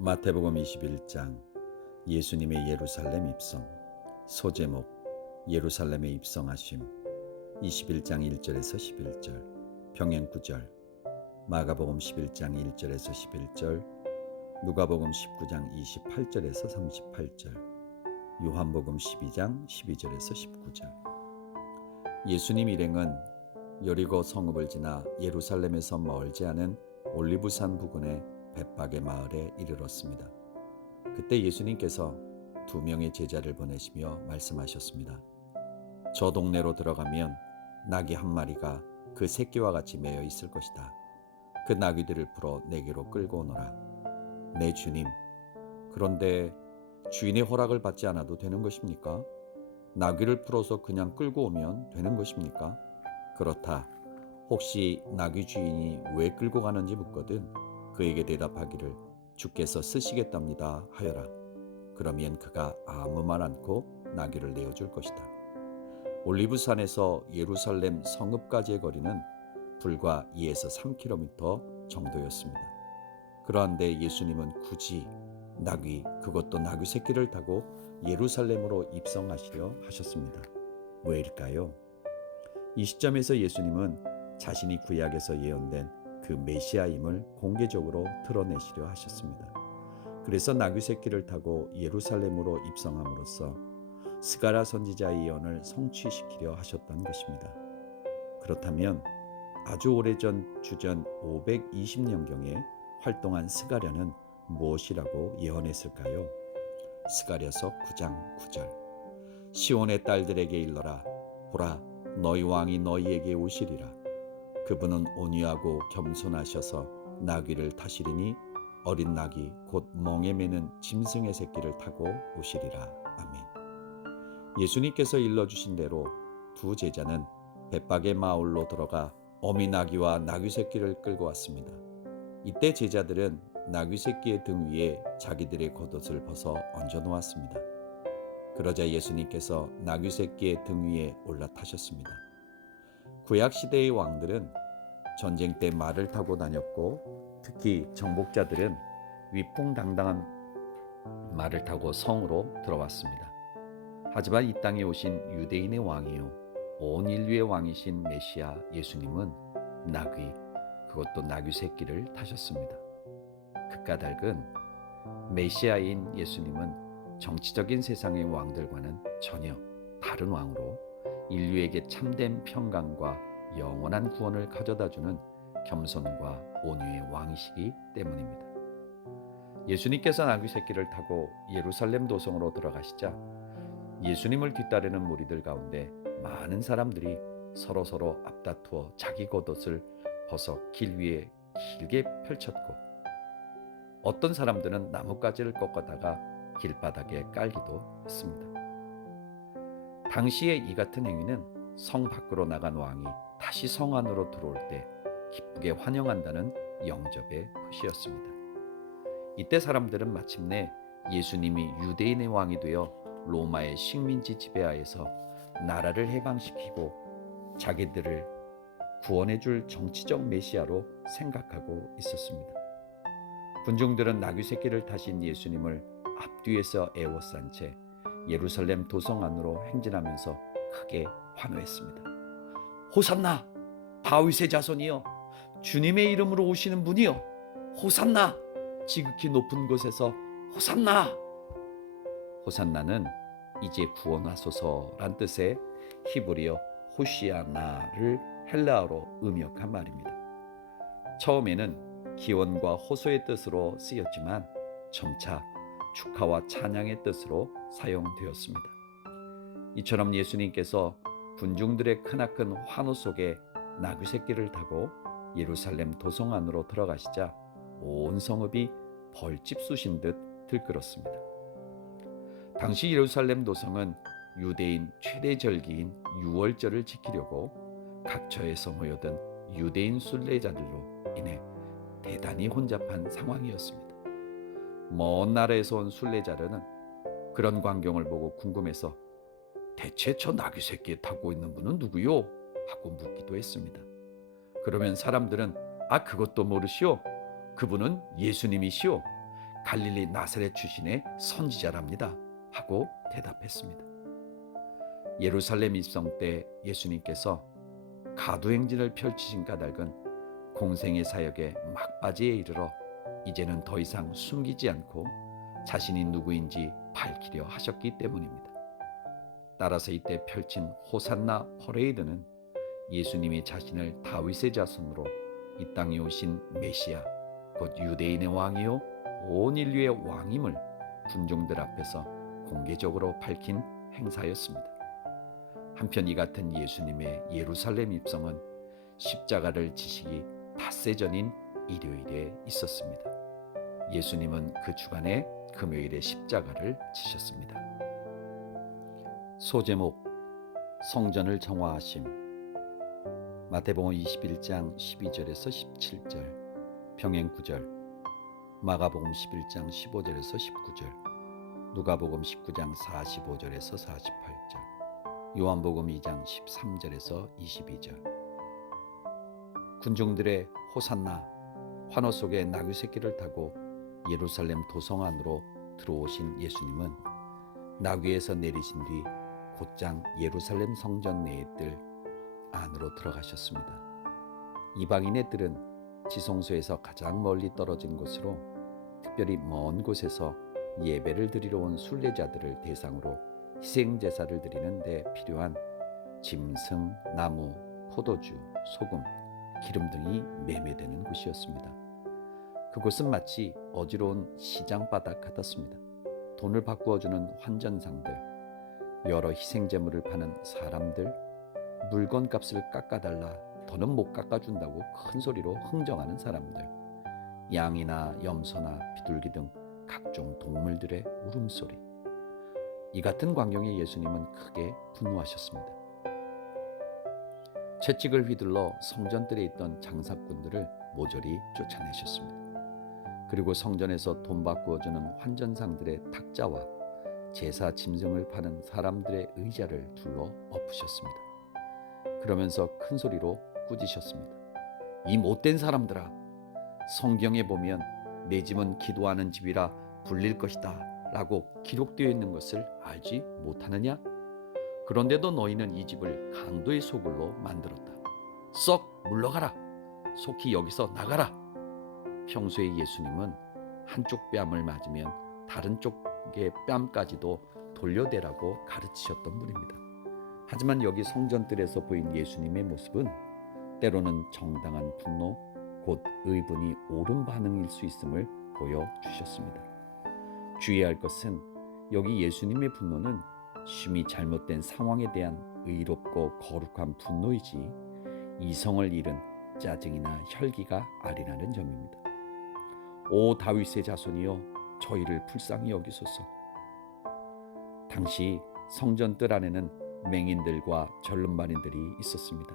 마태복음 21장 예수님의 예루살렘 입성. 소제목 예루살렘에 입성하심. 21장 1절에서 11절 병행 9절. 마가복음 11장 1절에서 11절 누가복음 19장 28절에서 38절 요한복음 12장 12절에서 19절. 예수님 일행은 여리고 성읍을 지나 예루살렘에서 멀지 않은 올리브산 부근의 벳박의 마을에 이르렀습니다. 그때 예수님께서 2명의 제자를 보내시며 말씀하셨습니다. 저 동네로 들어가면 나귀 한 마리가 그 새끼와 같이 매여 있을 것이다. 그 나귀들을 풀어 내게로 끌고 오너라. 네, 주님. 그런데 주인의 허락을 받지 않아도 되는 것입니까? 나귀를 풀어서 그냥 끌고 오면 되는 것입니까? 그렇다. 혹시 나귀 주인이 왜 끌고 가는지 묻거든 그에게 대답하기를 주께서 쓰시겠답니다 하여라. 그러면 그가 아무 말 않고 나귀를 내어줄 것이다. 올리브산에서 예루살렘 성읍까지의 거리는 불과 2에서 3km 정도였습니다. 그런데 예수님은 굳이 나귀, 그것도 나귀 새끼를 타고 예루살렘으로 입성하시려 하셨습니다. 왜일까요? 이 시점에서 예수님은 자신이 구약에서 예언된 그 메시아임을 공개적으로 드러내시려 하셨습니다. 그래서 나귀 새끼를 타고 예루살렘으로 입성함으로써 스가랴 선지자의 예언을 성취시키려 하셨던 것입니다. 그렇다면 아주 오래전 주전 520년경에 활동한 스가랴는 무엇이라고 예언했을까요? 스가랴서 9장 9절. 시온의 딸들에게 일러라. 보라, 너희 왕이 너희에게 오시리라. 그분은 온유하고 겸손하셔서 나귀를 타시리니 어린 나귀 곧 멍에 매는 짐승의 새끼를 타고 오시리라. 아멘. 예수님께서 일러주신 대로 두 제자는 벳박의 마을로 들어가 어미 나귀와 나귀 새끼를 끌고 왔습니다. 이때 제자들은 나귀 새끼의 등 위에 자기들의 겉옷을 벗어 얹어 놓았습니다. 그러자 예수님께서 나귀 새끼의 등 위에 올라타셨습니다. 구약 시대의 왕들은 전쟁 때 말을 타고 다녔고 특히 정복자들은 위풍당당한 말을 타고 성으로 들어왔습니다. 하지만 이 땅에 오신 유대인의 왕이요 온 인류의 왕이신 메시아 예수님은 나귀, 그것도 나귀 새끼를 타셨습니다. 그 까닭은 메시아인 예수님은 정치적인 세상의 왕들과는 전혀 다른 왕으로 인류에게 참된 평강과 영원한 구원을 가져다주는 겸손과 온유의 왕이시기 때문입니다. 예수님께서 나귀 새끼를 타고 예루살렘 도성으로 들어가시자 예수님을 뒤따르는 무리들 가운데 많은 사람들이 서로 앞다투어 자기 겉옷을 벗어 길 위에 길게 펼쳤고 어떤 사람들은 나뭇가지를 꺾어다가 길바닥에 깔기도 했습니다. 당시에 이 같은 행위는 성 밖으로 나간 왕이 다시 성 안으로 들어올 때 기쁘게 환영한다는 영접의 표시였습니다. 이때 사람들은 마침내 예수님이 유대인의 왕이 되어 로마의 식민지 지배하에서 나라를 해방시키고 자기들을 구원해줄 정치적 메시아로 생각하고 있었습니다. 군중들은 나귀 새끼를 타신 예수님을 앞뒤에서 에워싼 채 예루살렘 도성 안으로 행진하면서 크게 환호했습니다. 호산나! 다윗의 자손이여! 주님의 이름으로 오시는 분이여! 호산나! 지극히 높은 곳에서 호산나! 호산나는 이제 구원하소서란 뜻의 히브리어 호시아나를 헬라어로 음역한 말입니다. 처음에는 기원과 호소의 뜻으로 쓰였지만 점차 축하와 찬양의 뜻으로 사용되었습니다. 이처럼 예수님께서 군중들의 크나큰 환호 속에 나귀 새끼를 타고 예루살렘 도성 안으로 들어가시자 온 성읍이 벌집 쑤신 듯 들끓었습니다. 당시 예루살렘 도성은 유대인 최대 절기인 유월절을 지키려고 각처에서 모여든 유대인 순례자들로 인해 대단히 혼잡한 상황이었습니다. 먼 나라에서 온 순례자들은 그런 광경을 보고 궁금해서 대체 저 나귀 새끼에 타고 있는 분은 누구요? 하고 묻기도 했습니다. 그러면 사람들은 그것도 모르시오? 그분은 예수님이시오. 갈릴리 나사렛 출신의 선지자랍니다 하고 대답했습니다. 예루살렘 입성 때 예수님께서 가두행진을 펼치신 까닭은 공생의 사역의 막바지에 이르러 이제는 더 이상 숨기지 않고 자신이 누구인지 밝히려 하셨기 때문입니다. 따라서 이때 펼친 호산나 퍼레이드는 예수님이 자신을 다윗의 자손으로 이 땅에 오신 메시아, 곧 유대인의 왕이요 온 인류의 왕임을 군중들 앞에서 공개적으로 밝힌 행사였습니다. 한편 이 같은 예수님의 예루살렘 입성은 십자가를 지시기 닷새 전인 일요일에 있었습니다. 예수님은 그 주간에 금요일에 십자가를 지셨습니다. 소제목 성전을 정화하심. 마태복음 21장 12절에서 17절, 병행 9절, 마가복음 11장 15절에서 19절, 누가복음 19장 45절에서 48절, 요한복음 2장 13절에서 22절. 군중들의 호산나, 환호 속에 나귀 새끼를 타고 예루살렘 도성 안으로 들어오신 예수님은 나귀에서 내리신 뒤 곧장 예루살렘 성전 내의 뜰 안으로 들어가셨습니다. 이방인의 뜰은 지성소에서 가장 멀리 떨어진 곳으로 특별히 먼 곳에서 예배를 드리러 온 순례자들을 대상으로 희생제사를 드리는 데 필요한 짐승, 나무, 포도주, 소금, 기름 등이 매매되는 곳이었습니다. 그곳은 마치 어지러운 시장바닥 같았습니다. 돈을 바꾸어주는 환전상들, 여러 희생제물을 파는 사람들, 물건값을 깎아달라 더는 못 깎아준다고 큰 소리로 흥정하는 사람들, 양이나 염소나 비둘기 등 각종 동물들의 울음소리. 이 같은 광경에 예수님은 크게 분노하셨습니다. 채찍을 휘둘러 성전뜰에 있던 장사꾼들을 모조리 쫓아내셨습니다. 그리고 성전에서 돈 바꾸어주는 환전상들의 탁자와 제사 짐승을 파는 사람들의 의자를 둘러 엎으셨습니다. 그러면서 큰 소리로 꾸짖으셨습니다. 이 못된 사람들아, 성경에 보면 내 집은 기도하는 집이라 불릴 것이다 라고 기록되어 있는 것을 알지 못하느냐? 그런데도 너희는 이 집을 강도의 소굴로 만들었다. 썩 물러가라. 속히 여기서 나가라. 평소에 예수님은 한쪽 뺨을 맞으면 다른 쪽의 뺨까지도 돌려대라고 가르치셨던 분입니다. 하지만 여기 성전뜰에서 보인 예수님의 모습은 때로는 정당한 분노, 곧 의분이 옳은 반응일 수 있음을 보여주셨습니다. 주의해야 할 것은 여기 예수님의 분노는 심히 잘못된 상황에 대한 의롭고 거룩한 분노이지 이성을 잃은 짜증이나 혈기가 아니라는 점입니다. 오 다윗의 자손이여, 저희를 불쌍히 여기소서. 당시 성전 뜰 안에는 맹인들과 절름발인들이 있었습니다.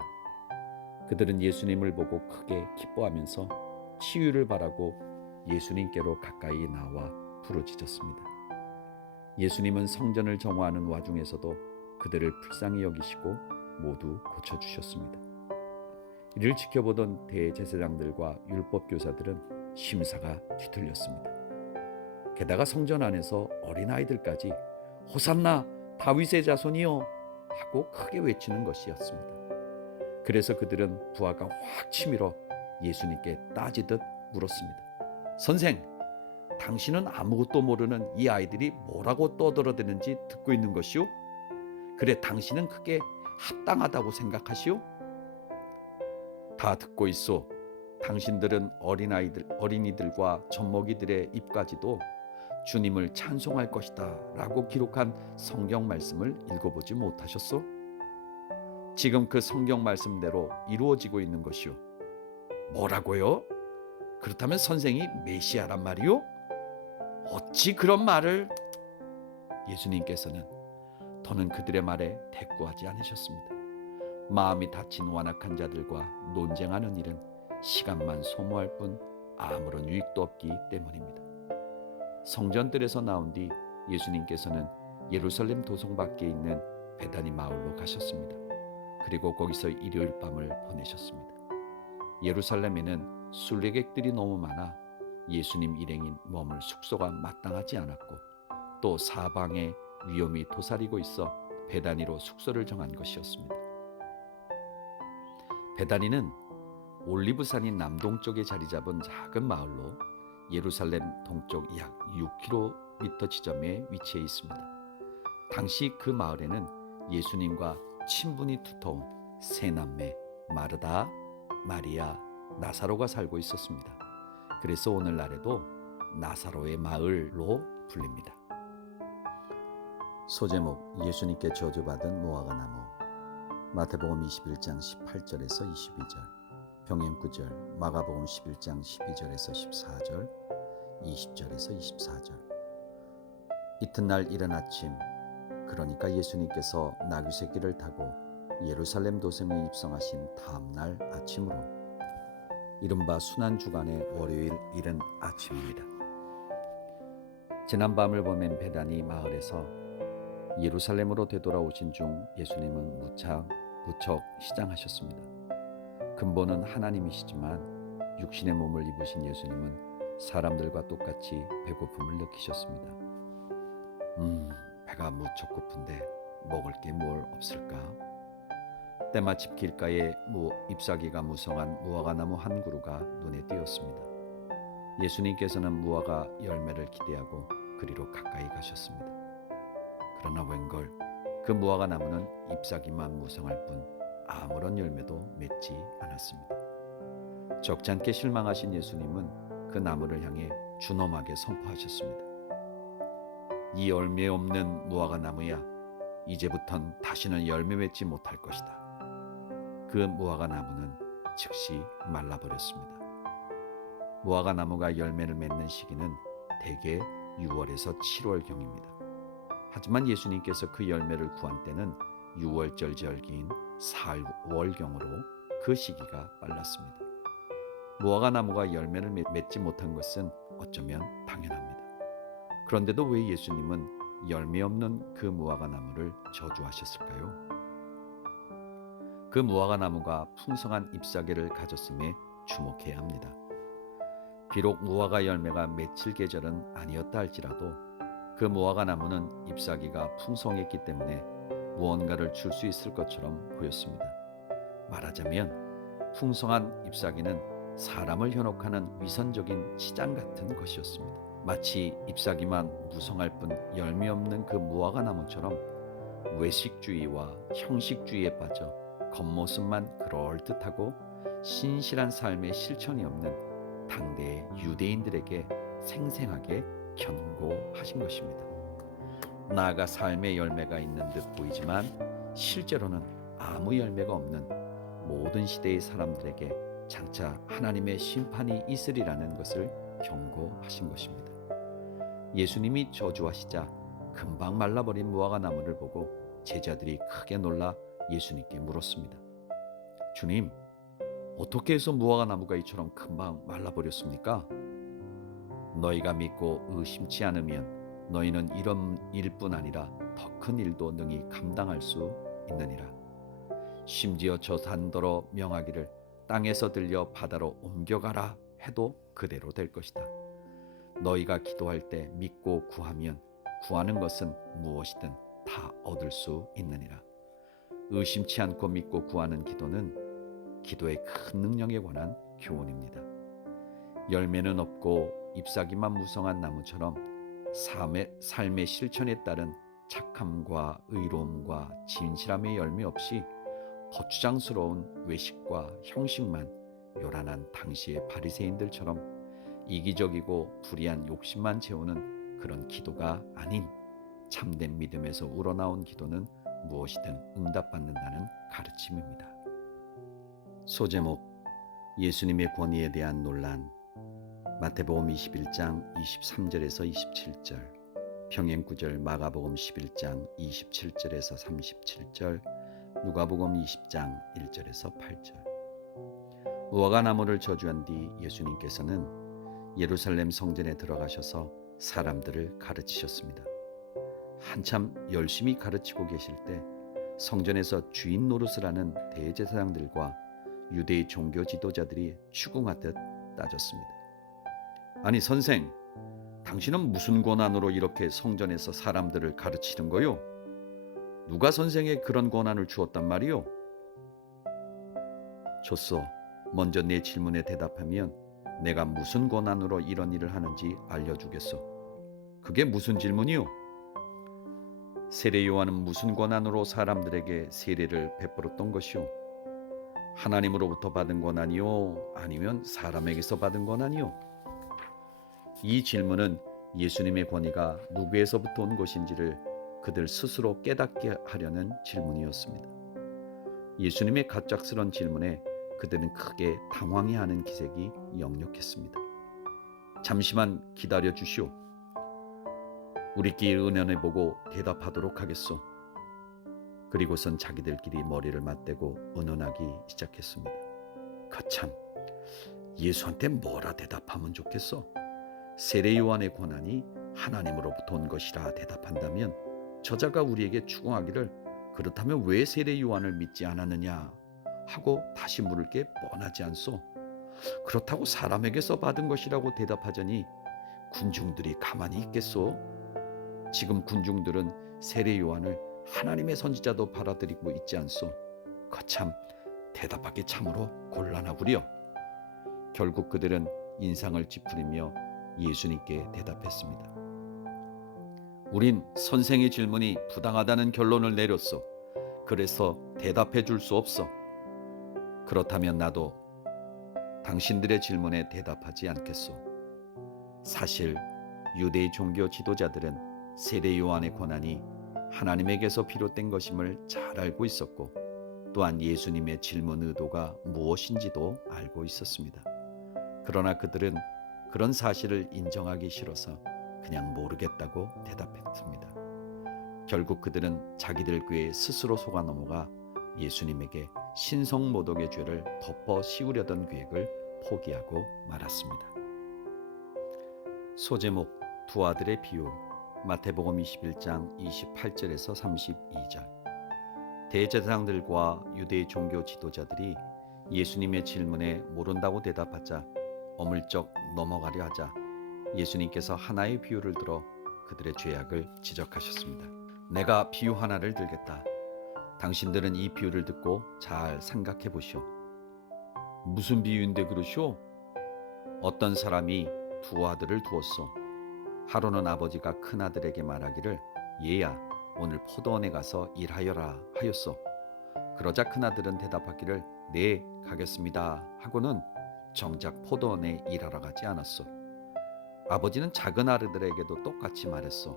그들은 예수님을 보고 크게 기뻐하면서 치유를 바라고 예수님께로 가까이 나와 부르짖었습니다. 예수님은 성전을 정화하는 와중에서도 그들을 불쌍히 여기시고 모두 고쳐주셨습니다. 이를 지켜보던 대제사장들과 율법교사들은 심사가 뒤틀렸습니다. 게다가 성전 안에서 어린아이들까지 호산나 다윗의 자손이여 하고 크게 외치는 것이었습니다. 그래서 그들은 부하가 확 치밀어 예수님께 따지듯 물었습니다. 선생, 당신은 아무것도 모르는 이 아이들이 뭐라고 떠들어대는지 듣고 있는 것이오? 그래 당신은 그게 합당하다고 생각하시오? 다 듣고 있소. 당신들은 어린이들과 젖먹이들의 입까지도 주님을 찬송할 것이다 라고 기록한 성경 말씀을 읽어보지 못하셨소? 지금 그 성경 말씀대로 이루어지고 있는 것이오. 뭐라고요? 그렇다면 선생이 메시아란 말이오? 어찌 그런 말을? 예수님께서는 더는 그들의 말에 대꾸하지 않으셨습니다. 마음이 다친 완악한 자들과 논쟁하는 일은 시간만 소모할 뿐 아무런 유익도 없기 때문입니다. 성전뜰에서 나온 뒤 예수님께서는 예루살렘 도성 밖에 있는 베다니 마을로 가셨습니다. 그리고 거기서 일요일 밤을 보내셨습니다. 예루살렘에는 순례객들이 너무 많아 예수님 일행인 머물 숙소가 마땅하지 않았고 또 사방에 위험이 도사리고 있어 베다니로 숙소를 정한 것이었습니다. 베다니는 올리브산인 남동쪽에 자리 잡은 작은 마을로 예루살렘 동쪽 약 6km 지점에 위치해 있습니다. 당시 그 마을에는 예수님과 친분이 두터운 세 남매 마르다, 마리아, 나사로가 살고 있었습니다. 그래서 오늘날에도 나사로의 마을로 불립니다. 소제목 예수님께 저주받은 무화과나무. 마태복음 21장 18절에서 22절, 병행 9절, 마가복음 11장 12절에서 14절, 20절에서 24절. 이튿날 이른 아침, 그러니까 예수님께서 나귀새끼를 타고 예루살렘 도성에 입성하신 다음날 아침으로, 이른바 순환주간의 월요일 이른 아침입니다. 지난밤을 보낸 베다니 마을에서 예루살렘으로 되돌아오신 중 예수님은 무척 시장하셨습니다. 근본은 하나님이시지만 육신의 몸을 입으신 예수님은 사람들과 똑같이 배고픔을 느끼셨습니다. 배가 무척 고픈데 먹을 게 뭘 없을까? 때마침 길가에 잎사귀가 무성한 무화과나무 한 그루가 눈에 띄었습니다. 예수님께서는 무화과 열매를 기대하고 그리로 가까이 가셨습니다. 그러나 웬걸 그 무화과나무는 잎사귀만 무성할 뿐 아무런 열매도 맺지 않았습니다. 적잖게 실망하신 예수님은 그 나무를 향해 준엄하게 선포하셨습니다. 이 열매 없는 무화과나무야, 이제부턴 다시는 열매 맺지 못할 것이다. 그 무화과나무는 즉시 말라버렸습니다. 무화과나무가 열매를 맺는 시기는 대개 6월에서 7월경입니다. 하지만 예수님께서 그 열매를 구한 때는 6월절 절기인 4월경으로 그 시기가 빨랐습니다. 무화과나무가 열매를 맺지 못한 것은 어쩌면 당연합니다. 그런데도 왜 예수님은 열매 없는 그 무화과나무를 저주하셨을까요? 그 무화과나무가 풍성한 잎사귀를 가졌음에 주목해야 합니다. 비록 무화과 열매가 맺힐 계절은 아니었다 할지라도 그 무화과나무는 잎사귀가 풍성했기 때문에 무언가를 줄 수 있을 것처럼 보였습니다. 말하자면 풍성한 잎사귀는 사람을 현혹하는 위선적인 치장 같은 것이었습니다. 마치 잎사귀만 무성할 뿐 열매 없는 그 무화과나무처럼 외식주의와 형식주의에 빠져 겉모습만 그럴듯하고 신실한 삶의 실천이 없는 당대의 유대인들에게 생생하게 경고하신 것입니다. 나아가 삶의 열매가 있는 듯 보이지만 실제로는 아무 열매가 없는 모든 시대의 사람들에게 장차 하나님의 심판이 있으리라는 것을 경고하신 것입니다. 예수님이 저주하시자 금방 말라버린 무화과나무를 보고 제자들이 크게 놀라 예수님께 물었습니다. 주님, 어떻게 해서 무화과나무가 이처럼 금방 말라버렸습니까? 너희가 믿고 의심치 않으면 너희는 이런 일뿐 아니라 더 큰 일도 능히 감당할 수 있느니라. 심지어 저 산더러 명하기를 땅에서 들려 바다로 옮겨가라 해도 그대로 될 것이다. 너희가 기도할 때 믿고 구하면 구하는 것은 무엇이든 다 얻을 수 있느니라. 의심치 않고 믿고 구하는 기도는 기도의 큰 능력에 관한 교훈입니다. 열매는 없고 잎사귀만 무성한 나무처럼 삶의 실천에 따른 착함과 의로움과 진실함의 열매 없이 거추장스러운 외식과 형식만 요란한 당시의 바리새인들처럼 이기적이고 불의한 욕심만 채우는 그런 기도가 아닌 참된 믿음에서 우러나온 기도는 무엇이든 응답받는다는 가르침입니다. 소제목 예수님의 권위에 대한 논란. 마태복음 21장 23절에서 27절, 병행 9절, 마가복음 11장 27절에서 37절, 누가복음 20장 1절에서 8절. 무화과나무를 저주한 뒤 예수님께서는 예루살렘 성전에 들어가셔서 사람들을 가르치셨습니다. 한참 열심히 가르치고 계실 때 성전에서 주인 노릇을 하는 대제사장들과 유대의 종교 지도자들이 추궁하듯 따졌습니다. 아니 선생, 당신은 무슨 권한으로 이렇게 성전에서 사람들을 가르치는 거요? 누가 선생에 그런 권한을 주었단 말이요? 줬어. 먼저 내 질문에 대답하면 내가 무슨 권한으로 이런 일을 하는지 알려주겠어. 그게 무슨 질문이요? 세례 요한은 무슨 권한으로 사람들에게 세례를 베풀었던 것이요? 하나님으로부터 받은 권한이요? 아니면 사람에게서 받은 권한이요? 이 질문은 예수님의 권위가 누구에서부터 온 것인지를 그들 스스로 깨닫게 하려는 질문이었습니다. 예수님의 갑작스런 질문에 그들은 크게 당황해하는 기색이 역력했습니다. 잠시만 기다려 주시오. 우리끼리 의논해보고 대답하도록 하겠소. 그리고선 자기들끼리 머리를 맞대고 의논하기 시작했습니다. 거참, 예수한테 뭐라 대답하면 좋겠어? 세례 요한의 권한이 하나님으로부터 온 것이라 대답한다면 저자가 우리에게 추궁하기를 그렇다면 왜 세례 요한을 믿지 않았느냐 하고 다시 물을 게 뻔하지 않소? 그렇다고 사람에게서 받은 것이라고 대답하자니 군중들이 가만히 있겠소? 지금 군중들은 세례 요한을 하나님의 선지자도 받아들이고 있지 않소? 거참 대답하기 참으로 곤란하구려. 결국 그들은 인상을 찌푸리며 예수님께 대답했습니다. 우린 선생의 질문이 부당하다는 결론을 내렸소. 그래서 대답해 줄 수 없어. 그렇다면 나도 당신들의 질문에 대답하지 않겠소. 사실 유대의 종교 지도자들은 세례 요한의 권한이 하나님에게서 비롯된 것임을 잘 알고 있었고 또한 예수님의 질문 의도가 무엇인지도 알고 있었습니다. 그러나 그들은 그런 사실을 인정하기 싫어서 그냥 모르겠다고 대답했습니다. 결국 그들은 자기들 꾀에 스스로 속아 넘어가 예수님에게 신성모독의 죄를 덮어 씌우려던 계획을 포기하고 말았습니다. 소제목 두 아들의 비유 마태복음 21장 28절에서 32절. 대제사장들과 유대의 종교 지도자들이 예수님의 질문에 모른다고 대답하자 어물쩍 넘어가려 하자 예수님께서 하나의 비유를 들어 그들의 죄악을 지적하셨습니다. 내가 비유 하나를 들겠다. 당신들은 이 비유를 듣고 잘 생각해 보시오. 무슨 비유인데 그러시오? 어떤 사람이 두 아들을 두었소. 하루는 아버지가 큰 아들에게 말하기를 얘야 오늘 포도원에 가서 일하여라 하였소. 그러자 큰 아들은 대답하기를 네 가겠습니다 하고는 정작 포도원에 일하러 가지 않았소. 아버지는 작은 아들에게도 똑같이 말했소.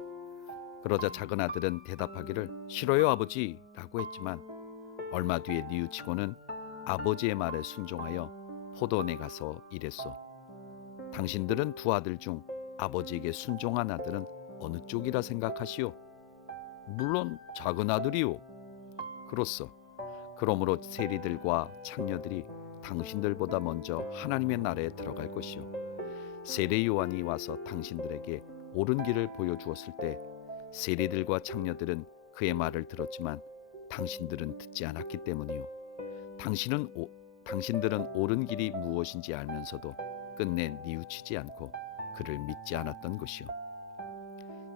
그러자 작은 아들은 대답하기를 싫어요 아버지 라고 했지만 얼마 뒤에 뉘우치고는 아버지의 말에 순종하여 포도원에 가서 일했소. 당신들은 두 아들 중 아버지에게 순종한 아들은 어느 쪽이라 생각하시오? 물론 작은 아들이요. 그렇소. 그러므로 세리들과 창녀들이 당신들보다 먼저 하나님의 나라에 들어갈 것이요. 세례 요한이 와서 당신들에게 옳은 길을 보여주었을 때 세리들과 창녀들은 그의 말을 들었지만 당신들은 듣지 않았기 때문이요. 당신들은 옳은 길이 무엇인지 알면서도 끝내 뉘우치지 않고 그를 믿지 않았던 것이요.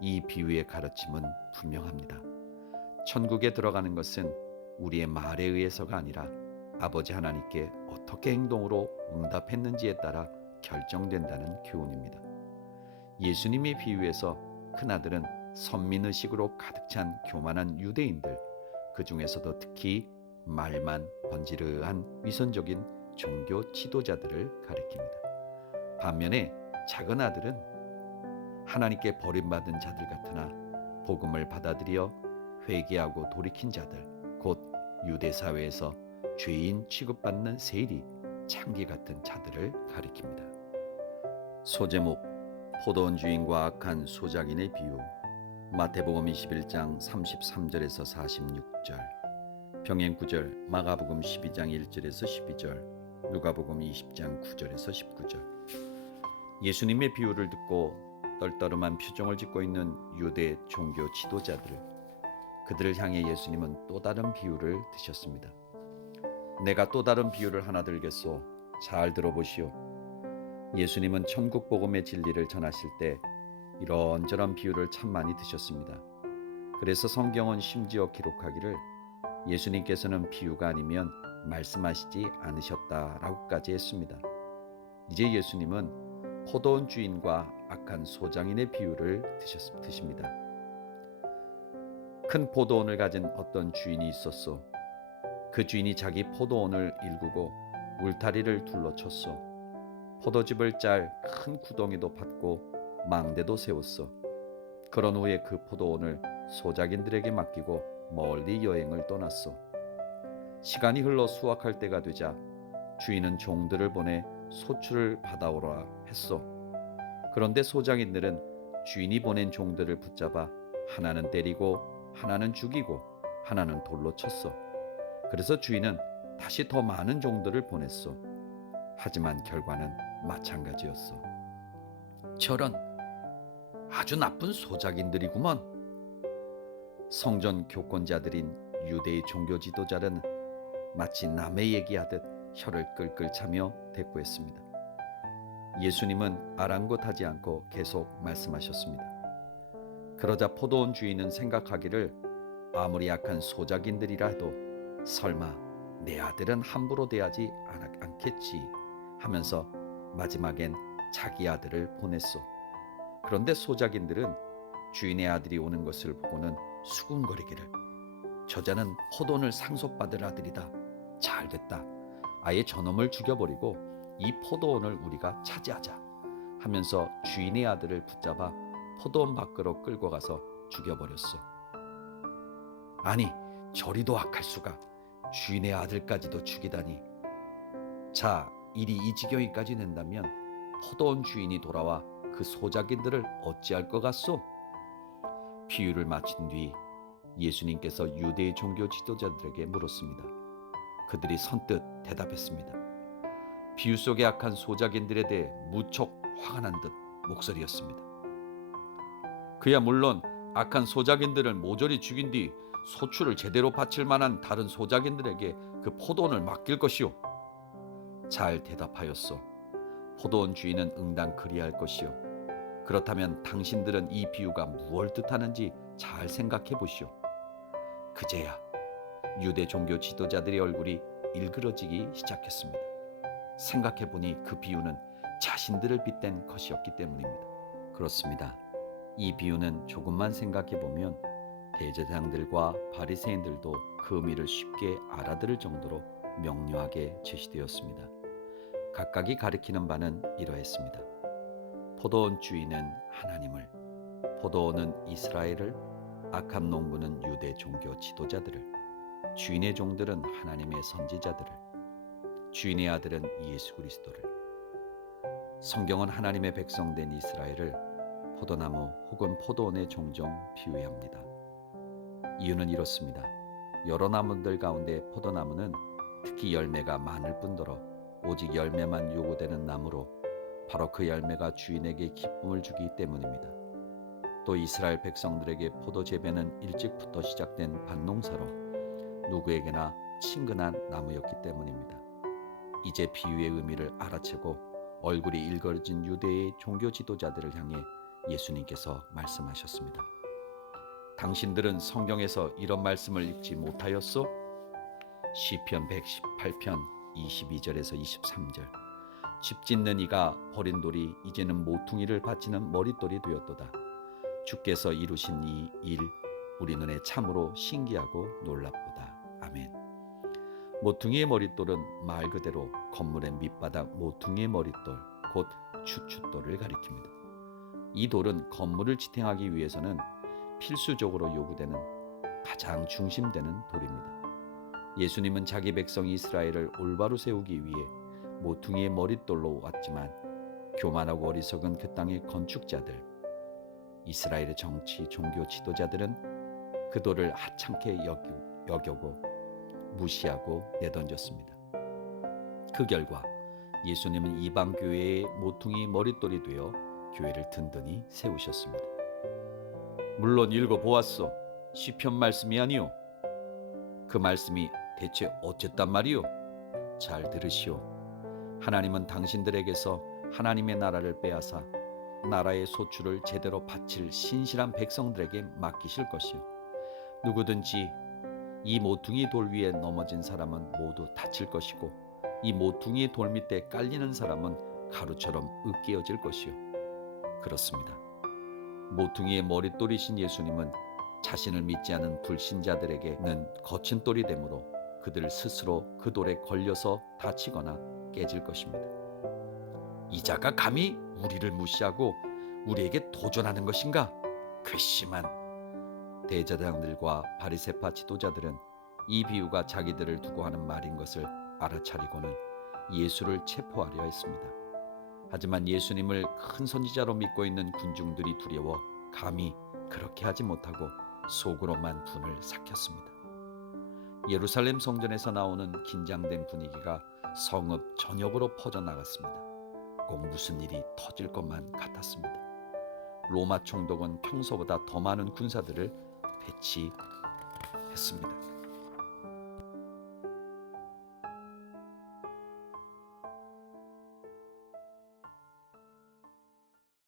이 비유의 가르침은 분명합니다. 천국에 들어가는 것은 우리의 말에 의해서가 아니라 아버지 하나님께 어떻게 행동으로 응답했는지에 따라 결정된다는 교훈입니다. 예수님의 비유에서 큰아들은 선민의식으로 가득 찬 교만한 유대인들, 그 중에서도 특히 말만 번지르한 위선적인 종교 지도자들을 가리킵니다. 반면에 작은 아들은 하나님께 버림받은 자들 같으나 복음을 받아들여 회개하고 돌이킨 자들, 곧 유대 사회에서 죄인 취급받는 세리, 창기 같은 자들을 가리킵니다. 소제목 포도원 주인과 악한 소작인의 비유 마태복음 21장 33절에서 46절, 병행 9절, 마가복음 12장 1절에서 12절, 누가복음 20장 9절에서 19절. 예수님의 비유를 듣고 떨떠름한 표정을 짓고 있는 유대 종교 지도자들, 그들을 향해 예수님은 또 다른 비유를 드셨습니다. 내가 또 다른 비유를 하나 들겠소. 잘 들어보시오. 예수님은 천국 복음의 진리를 전하실 때 이런저런 비유를 참 많이 드셨습니다. 그래서 성경은 심지어 기록하기를 예수님께서는 비유가 아니면 말씀하시지 않으셨다라고까지 했습니다. 이제 예수님은 포도원 주인과 악한 소장인의 비유를 드십니다. 큰 포도원을 가진 어떤 주인이 있었소. 그 주인이 자기 포도원을 일구고 울타리를 둘러쳤소. 포도즙을 짤 큰 구덩이도 팠고 망대도 세웠소. 그런 후에 그 포도원을 소작인들에게 맡기고 멀리 여행을 떠났소. 시간이 흘러 수확할 때가 되자 주인은 종들을 보내 소출을 받아오라 했소. 그런데 소장인들은 주인이 보낸 종들을 붙잡아 하나는 때리고 하나는 죽이고 하나는 돌로 쳤소. 그래서 주인은 다시 더 많은 종들을 보냈소. 하지만 결과는 마찬가지였소. 저런 아주 나쁜 소작인들이구먼. 성전 교권자들인 유대의 종교 지도자는 마치 남의 얘기하듯 혀를 끌끌 차며 대꾸했습니다. 예수님은 아랑곳하지 않고 계속 말씀하셨습니다. 그러자 포도원 주인은 생각하기를 아무리 약한 소작인들이라 해도 설마 내 아들은 함부로 대하지 않겠지 하면서 마지막엔 자기 아들을 보냈소. 그런데 소작인들은 주인의 아들이 오는 것을 보고는 수군거리기를 저자는 포도원을 상속받을 아들이다. 잘됐다. 아예 저놈을 죽여버리고 이 포도원을 우리가 차지하자 하면서 주인의 아들을 붙잡아 포도원 밖으로 끌고 가서 죽여버렸소. 아니 저리도 악할 수가. 주인의 아들까지도 죽이다니. 자, 일이 이 지경이까지 된다면 포도원 주인이 돌아와 그 소작인들을 어찌할 것 같소? 비유를 마친 뒤 예수님께서 유대의 종교 지도자들에게 물었습니다. 그들이 선뜻 대답했습니다. 비유 속의 악한 소작인들에 대해 무척 화가 난 듯 목소리였습니다. 그야 물론 악한 소작인들을 모조리 죽인 뒤 소출을 제대로 바칠 만한 다른 소작인들에게 그 포도원을 맡길 것이오. 잘 대답하였소. 포도원 주인은 응당 그리할 것이오. 그렇다면 당신들은 이 비유가 무엇을 뜻하는지 잘 생각해 보시오. 그제야 유대 종교 지도자들의 얼굴이 일그러지기 시작했습니다. 생각해 보니 그 비유는 자신들을 빗댄 것이었기 때문입니다. 그렇습니다. 이 비유는 조금만 생각해 보면 대제사장들과 바리새인들도 그 의미를 쉽게 알아들을 정도로 명료하게 제시되었습니다. 각각이 가리키는 바는 이러했습니다. 포도원 주인은 하나님을, 포도원은 이스라엘을, 악한 농부는 유대 종교 지도자들을, 주인의 종들은 하나님의 선지자들을, 주인의 아들은 예수 그리스도를. 성경은 하나님의 백성된 이스라엘을 포도나무 혹은 포도원에 종종 비유합니다. 이유는 이렇습니다. 여러 나무들 가운데 포도나무는 특히 열매가 많을 뿐더러 오직 열매만 요구되는 나무로 바로 그 열매가 주인에게 기쁨을 주기 때문입니다. 또 이스라엘 백성들에게 포도 재배는 일찍부터 시작된 밭농사로 누구에게나 친근한 나무였기 때문입니다. 이제 비유의 의미를 알아채고 얼굴이 일그러진 유대의 종교 지도자들을 향해 예수님께서 말씀하셨습니다. 당신들은 성경에서 이런 말씀을 읽지 못하였소? 시편 118편 22절에서 23절. 집 짓는 이가 버린 돌이 이제는 모퉁이를 받치는 머릿돌이 되었도다. 주께서 이루신 이 일 우리 눈에 참으로 신기하고 놀랍도다. 아멘. 모퉁이의 머릿돌은 말 그대로 건물의 밑바닥 모퉁이의 머릿돌 곧 추춧돌을 가리킵니다. 이 돌은 건물을 지탱하기 위해서는 필수적으로 요구되는 가장 중심되는 돌입니다. 예수님은 자기 백성 이스라엘을 올바로 세우기 위해 모퉁이의 머릿돌로 왔지만 교만하고 어리석은 그 땅의 건축자들, 이스라엘의 정치, 종교 지도자들은 그 돌을 하찮게 여겨고 무시하고 내던졌습니다. 그 결과 예수님은 이방 교회의 모퉁이 머릿돌이 되어 교회를 든든히 세우셨습니다. 물론 읽어보았소. 시편 말씀이 아니오. 그 말씀이 대체 어쨌단 말이오? 잘 들으시오. 하나님은 당신들에게서 하나님의 나라를 빼앗아 나라의 소출을 제대로 바칠 신실한 백성들에게 맡기실 것이요 누구든지 이 모퉁이 돌 위에 넘어진 사람은 모두 다칠 것이고 이 모퉁이 돌 밑에 깔리는 사람은 가루처럼 으깨어질 것이요 그렇습니다. 모퉁이의 머릿돌이신 예수님은 자신을 믿지 않은 불신자들에게는 거친 돌이 되므로 그들 스스로 그 돌에 걸려서 다치거나 깨질 것입니다. 이 자가 감히 우리를 무시하고 우리에게 도전하는 것인가? 괘씸한 대제사장들과 바리새파 지도자들은 이 비유가 자기들을 두고 하는 말인 것을 알아차리고는 예수를 체포하려 했습니다. 하지만 예수님을 큰 선지자로 믿고 있는 군중들이 두려워 감히 그렇게 하지 못하고 속으로만 분을 삭혔습니다. 예루살렘 성전에서 나오는 긴장된 분위기가 성읍 전역으로 퍼져나갔습니다. 꼭 무슨 일이 터질 것만 같았습니다. 로마 총독은 평소보다 더 많은 군사들을 배치했습니다.